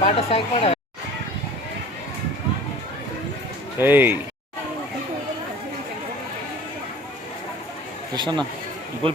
పాట సాగిపడ ఏయ్. కృష్ణ గూగుల్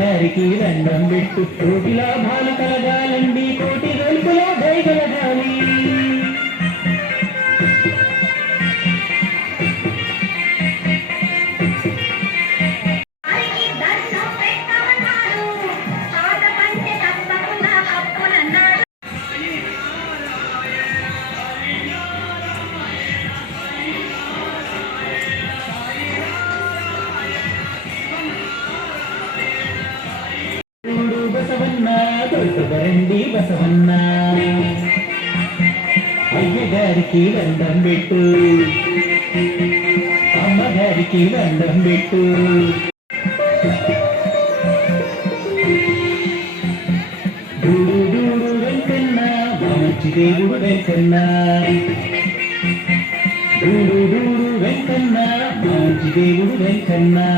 అందరికి రంగం పెట్టు. కోటి లాభాలు కలగాలండి కోటి వెలుపులో దయగలగాలి తయారికి దండం పెట్టు దూడు వెంకన్నా మంచి దేవుడు వెంకన్నా దూడు వెంకన్నా మంచి దేవుడు వెంకన్నా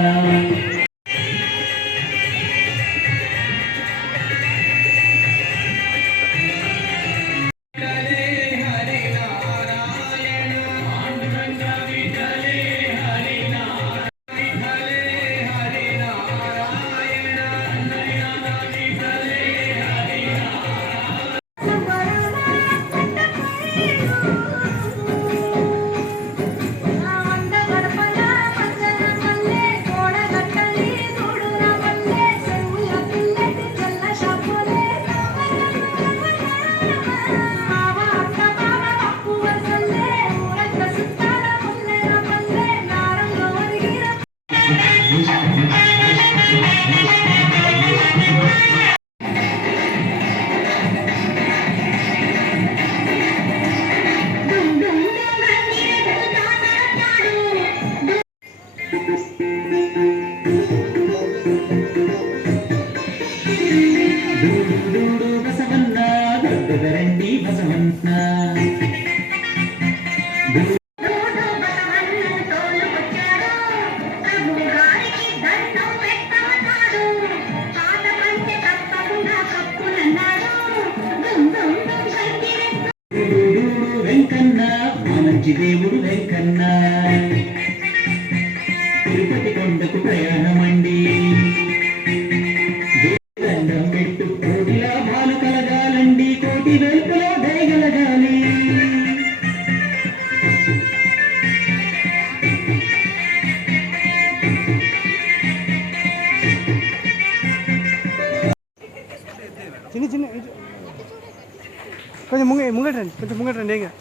ముంగట రండి కొంచెం ముంగట రండి ఏం కాదు.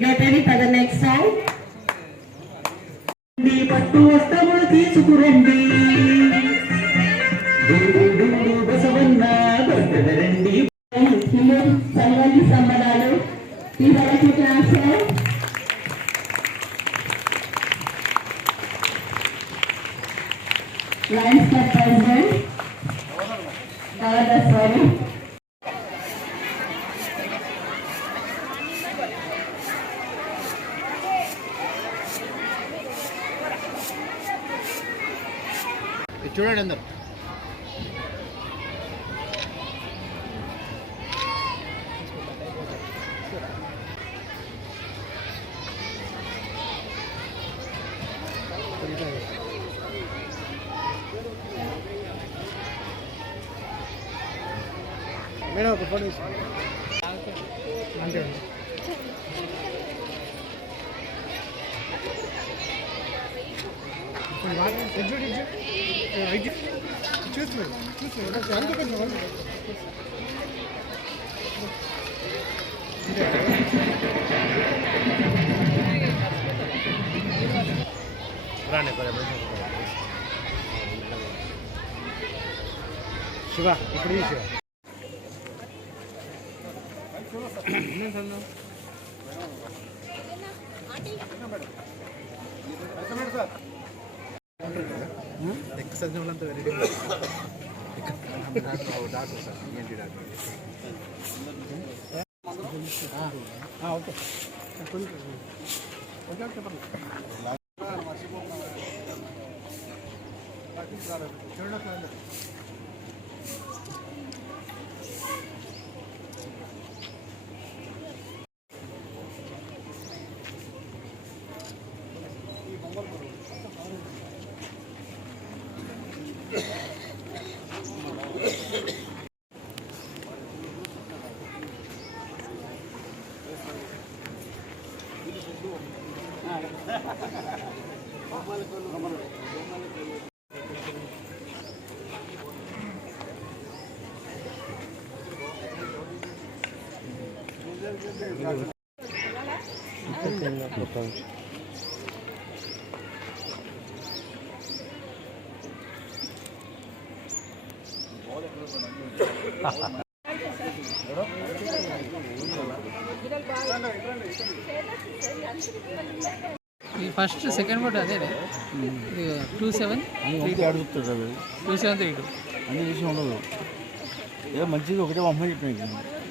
Get ready for the next song. నీ పట్టు వస్త్రములు తీసుకురండి దూడు దూడు బసవన్న చూడండి అందరు మేడం ఒక ఫోటో తీసుకో. అంతే అండి. ఎగ్జిట్ ఎగ్జిట్ శివ ఇప్పుడు శివ చూసి మేడం ఓకే, అంతే కొంచెం అంతే. శివ ఇప్పుడు ఈ ఓకే ఓకే చెప్పండి ఫస్ట్ సెకండ్ కూడా అదే two seven two seven three two అన్ని విషయం ఉండదు. ఏదో మంచిగా ఒకటే పంపని చెప్పిన.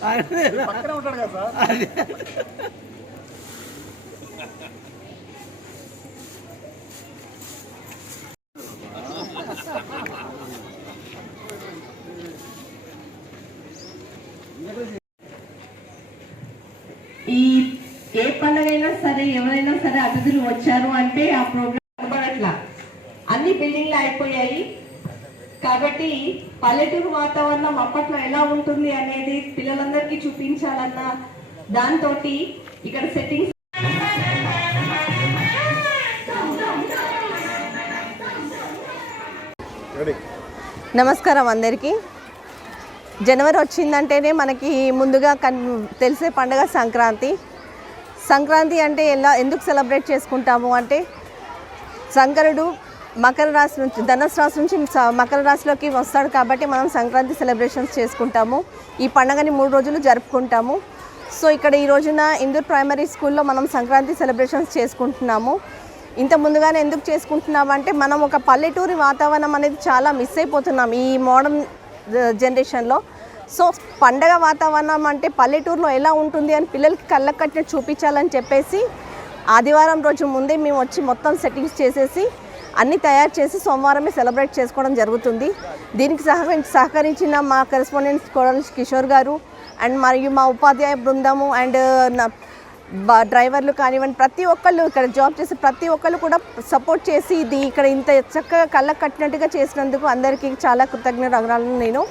వాళ్ళు చూడే ఉంటారు. ఇప్పుడు పంపిస్తున్నాను చూడ ఈ అతిథులు వచ్చారు అంటే ఆ ప్రోగ్రామ్ కనబడట్లా. అన్ని బిల్డింగ్లు అయిపోయాయి. కాబట్టి పల్లెటూరు వాతావరణం అప్పట్లో ఎలా ఉంటుంది అనేది పిల్లలందరికీ చూపించాలన్న దాంతో ఇక్కడ సెట్టింగ్స్ నమస్కారం అందరికీ. జనవరి వచ్చిందంటేనే మనకి ముందుగా కన్ తెలిసే పండుగ సంక్రాంతి. సంక్రాంతి అంటే ఎలా ఎందుకు సెలబ్రేట్ చేసుకుంటాము అంటే శంకరుడు మకర రాశి నుంచి ధనుసు రాశి నుంచి స- మకర రాశిలోకి వస్తాడు కాబట్టి మనం సంక్రాంతి సెలబ్రేషన్స్ చేసుకుంటాము. ఈ పండగని మూడు రోజులు జరుపుకుంటాము. సో ఇక్కడ ఈ రోజున ఇందూర్ ప్రైమరీ స్కూల్లో మనం సంక్రాంతి సెలబ్రేషన్స్ చేసుకుంటున్నాము. ఇంత ముందుగానే ఎందుకు చేసుకుంటున్నాము అంటే మనం ఒక పల్లెటూరి వాతావరణం అనేది చాలా మిస్ అయిపోతున్నాం ఈ మోడర్న్ జనరేషన్లో. సో పండగ వాతావరణం అంటే పల్లెటూరులో ఎలా ఉంటుంది అని పిల్లలకి కళ్ళకు కట్టినట్టు చూపించాలని చెప్పేసి ఆదివారం రోజు ముందే మేము వచ్చి మొత్తం సెట్టింగ్స్ చేసేసి అన్నీ తయారు చేసి సోమవారమే సెలబ్రేట్ చేసుకోవడం జరుగుతుంది. దీనికి సహకరి సహకరించిన మా కరెస్పాండెంట్ కోడలి కిషోర్ గారు అండ్ మరియు మా ఉపాధ్యాయ బృందము అండ్ నా బ- డ్రైవర్లు కానివ్వండి ప్రతి ఒక్కళ్ళు ఇక్కడ జాబ్ చేసే ప్రతి ఒక్కళ్ళు కూడా సపోర్ట్ చేసి ఇది ఇక్కడ ఇంత చక్కగా కళ్ళకు కట్టినట్టుగా చేసినందుకు అందరికీ చాలా కృతజ్ఞతలు నేను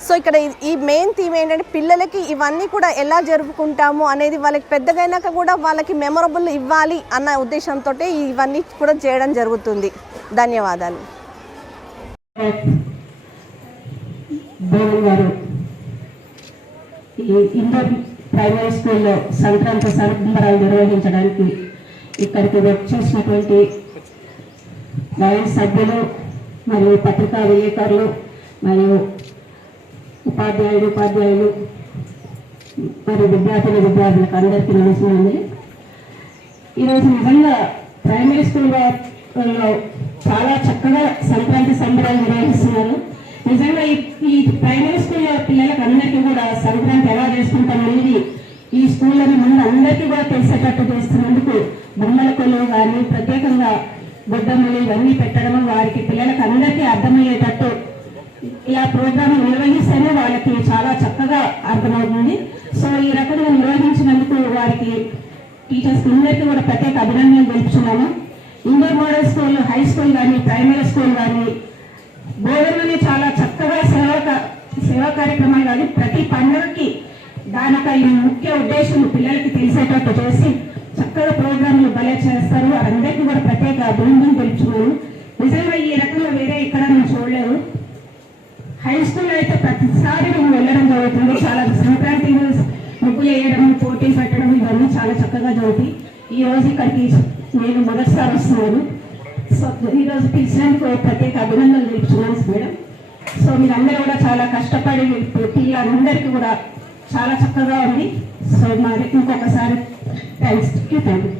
సో ఇక్కడ ఈ- మెయిన్ థీమ్ ఏంటంటే పిల్లలకి ఇవన్నీ కూడా ఎలా జరుపుకుంటాము అనేది వాళ్ళకి పెద్దగైనాక కూడా వాళ్ళకి మెమొరబుల్ ఇవ్వాలి అన్న ఉద్దేశంతో ఇవన్నీ కూడా చేయడం జరుగుతుంది. ధన్యవాదాలు. ప్రైమరీ స్కూల్లో సంక్రాంతి సంబరాలు నిర్వహించడానికి ఇక్కడికి వచ్చేసినటువంటి వైఎస్ సభ్యులు మరియు పత్రికా విలేకరులు మరియు ఉపాధ్యాయులు ఉపాధ్యాయులు. మరియు విద్యార్థులు విద్యార్థులకు అందరికీ నమస్కారం ఈరోజు నిజంగా ప్రైమరీ స్కూల్లో చాలా చక్కగా సంక్రాంతి సంబరాలు నిర్వహిస్తున్నారు. నిజంగా ఈ ప్రైమరీ స్కూల్ పిల్లలకు అందరికీ కూడా సంక్రాంతి ఎలా చేసుకుంటాం అనేది ఈ స్కూళ్ళని ముందు అందరికీ కూడా తెలిసేటట్టు చేస్తున్నందుకు బొమ్మల కొలువు కానీ ప్రత్యేకంగా బొద్దమ్మలు ఇవన్నీ పెట్టడం వారికి పిల్లలకు అందరికీ అర్థమయ్యేటట్టు ఇలా ప్రోగ్రామ్ నిర్వహిస్తేనే వాళ్ళకి చాలా చక్కగా అర్థమవుతుంది. సో ఈ రకంగా నిర్వహించినందుకు వారికి టీచర్స్ అందరికీ కూడా ప్రత్యేక అభినందనలు తెలుపుతున్నాము Indore model school high school కానీ ప్రైమరీ స్కూల్ కానీ బోధనని చాలా చక్కగా సేవా సేవా కార్యక్రమాలు కానీ ప్రతి పండుగకి దానిక ముఖ్య ఉద్దేశం పిల్లలకి తెలిసేటట్టు చేసి చక్కగా ప్రోగ్రాంలు భలే చేస్తారు. వారందరికీ కూడా ప్రత్యేక అభినందనలు తెలుపుతున్నాము నిజంగా ఈ రకంగా వేరే హై స్కూల్ అయితే ప్రతిసారి మేము వెళ్ళడం జరుగుతుంది. చాలా సంక్రాంతి ముగ్గులు వేయడం పోటీలు పెట్టడం ఇవన్నీ చాలా చక్కగా జరుగుతాయి. ఈ రోజు ఇక్కడికి నేను మొదటిసారి వస్తున్నాను. సో ఈ రోజు పిలిచినందుకు ప్రత్యేక అభినందనలు తెలుపుతున్నాను మేడం. సో మీరందరూ కూడా చాలా కష్టపడి పిల్లలందరికీ కూడా చాలా చక్కగా ఉంది. సో మరి ఇంకొకసారి థ్యాంక్స్ థ్యాంక్ యూ.